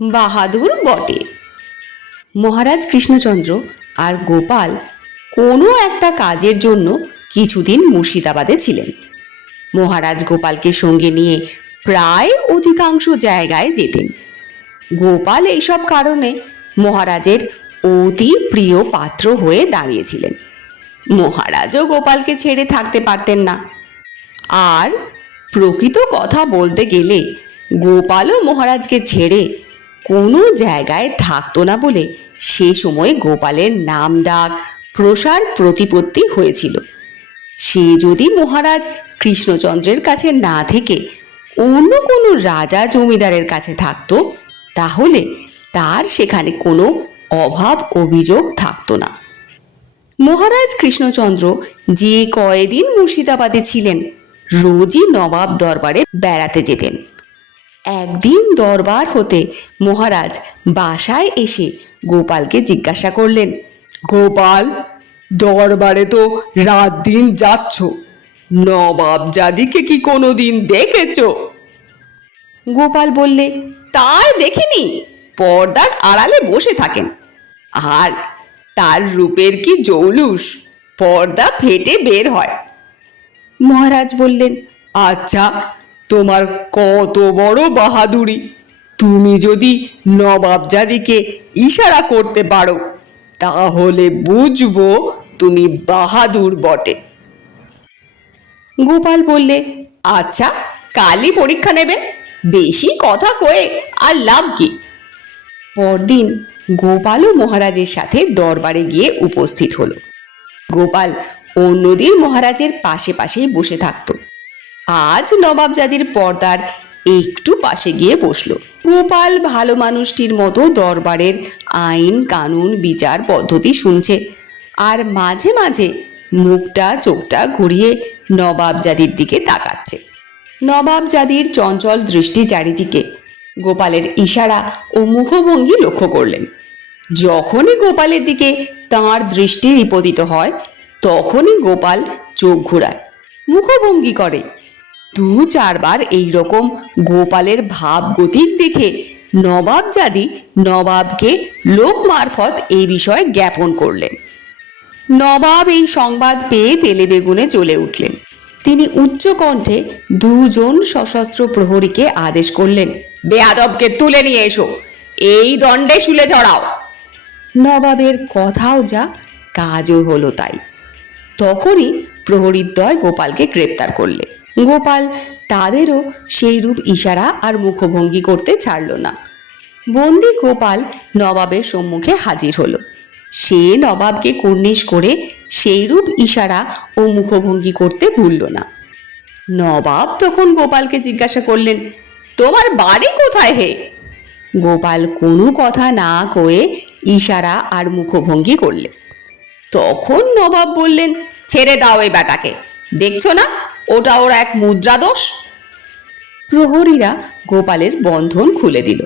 বাহাদুর বটে। মহারাজ কৃষ্ণচন্দ্র আর গোপাল কোনো একটা কাজের জন্য কিছুদিন মুর্শিদাবাদে ছিলেন। মহারাজ গোপালকে সঙ্গে নিয়ে প্রায় অধিকাংশ জায়গায় যেতেন। গোপাল এইসব কারণে মহারাজের অতি প্রিয় পাত্র হয়ে দাঁড়িয়েছিলেন। মহারাজও গোপালকে ছেড়ে থাকতে পারতেন না। আর প্রকৃত কথা বলতে গেলে গোপালও মহারাজকে ছেড়ে কোনো জায়গায় থাকতো না বলে সে সময় গোপালের নাম ডাক প্রসার প্রতিপত্তি হয়েছিল। সে যদি মহারাজ কৃষ্ণচন্দ্রের কাছে না থেকে অন্য কোনো রাজা জমিদারের কাছে থাকতো তাহলে তার সেখানে কোনো অভাব অভিযোগ থাকতো না। মহারাজ কৃষ্ণচন্দ্র যে কয়দিন মুর্শিদাবাদে ছিলেন রোজই নবাব দরবারে বেড়াতে যেতেন। একদিন দরবার হতে মহারাজ বাসায় এসে গোপালকে জিজ্ঞাসা করলেন, গোপাল, দরবারে তো রাত দিন যাচ্ছ, নবাবজাদিকে কি কোনোদিন দেখেছ? গোপাল বললে, তার দেখিনি, পর্দার আড়ালে বসে থাকেন। আর তার রূপের কি জৌলুস, পর্দা ফেটে বের হয়। মহারাজ বললেন, আচ্ছা, তোমার কত বড় বাহাদুরি! তুমি যদি নবাবজাদিকে ইশারা করতে পারো তাহলে বুঝবো তুমি বাহাদুর বটে। গোপাল বললে, আচ্ছা, কালই পরীক্ষা নেবেন, বেশি কথা কয়ে আর লাভ কি। পরদিন গোপালও মহারাজের সাথে দরবারে গিয়ে উপস্থিত হলো। গোপাল অন্যদিন মহারাজের পাশে পাশেই বসে থাকত। আজ নবাবজাদির পর্দার একটু পাশে গিয়ে বসলো। গোপাল ভালো মানুষটির মতো দরবারের আইন কানুন বিচার পদ্ধতি শুনছে আর মাঝে মাঝে মুখটা চোখটা ঘুরিয়ে নবাবজাদির দিকে তাকাচ্ছে। নবাবজাদির চঞ্চল দৃষ্টি চারিদিকে। গোপালের ইশারা ও মুখভঙ্গি লক্ষ্য করলেন। যখনই গোপালের দিকে তাঁর দৃষ্টি নিপতিত হয় তখনই গোপাল চোখ ঘোরায়, মুখভঙ্গি করে। দু চারবার এইরকম গোপালের ভাবগতিক দেখে নবাবজাদি নবাবকে লোক মারফত এই বিষয়ে জ্ঞাপন করলেন। নবাব এই সংবাদ পেয়ে তেলে বেগুনে জ্বলে উঠলেন। তিনি উচ্চ কণ্ঠে দুজন সশস্ত্র প্রহরীকে আদেশ করলেন, বেয়াদবকে তুলে নিয়ে এসো, এই দণ্ডে শুলে চড়াও। নবাবের কথাও যা, কাজও হলো তাই। তখনই প্রহরীদ্বয় গোপালকে গ্রেপ্তার করলে। গোপাল তাদেরও সেই রূপ ইশারা আর মুখভঙ্গি করতে ছাড়ল না। বন্দি গোপাল নবাবের সম্মুখে হাজির হলো। সে নবাবকে কুর্নিশ করে সেই রূপ ইশারা ও মুখভঙ্গি করতে ভুলল না। নবাব তখন গোপালকে জিজ্ঞাসা করলেন, তোমার বাড়ি কোথায় হে? গোপাল কোনো কথা না কয়ে ইশারা আর মুখভঙ্গি করলে। তখন নবাব বললেন, ছেড়ে দাও এই বেটাকে, দেখছো না ওটা ওর এক মুদ্রা দোষ। প্রহরীরা গোপালের বন্ধন খুলে দিল।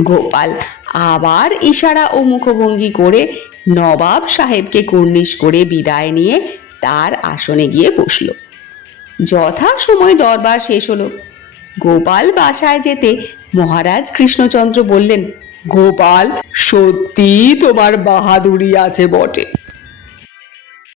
গোপাল আবার ইশারা ও মুখভঙ্গি করে নবাব সাহেবকে কুর্নিশ করে বিদায় নিয়ে তার আসনে গিয়ে বসল। যথা সময় দরবার শেষ হলো। গোপাল বাসায় যেতে মহারাজ কৃষ্ণচন্দ্র বললেন, গোপাল, সত্যি তোমার বাহাদুরি আছে বটে।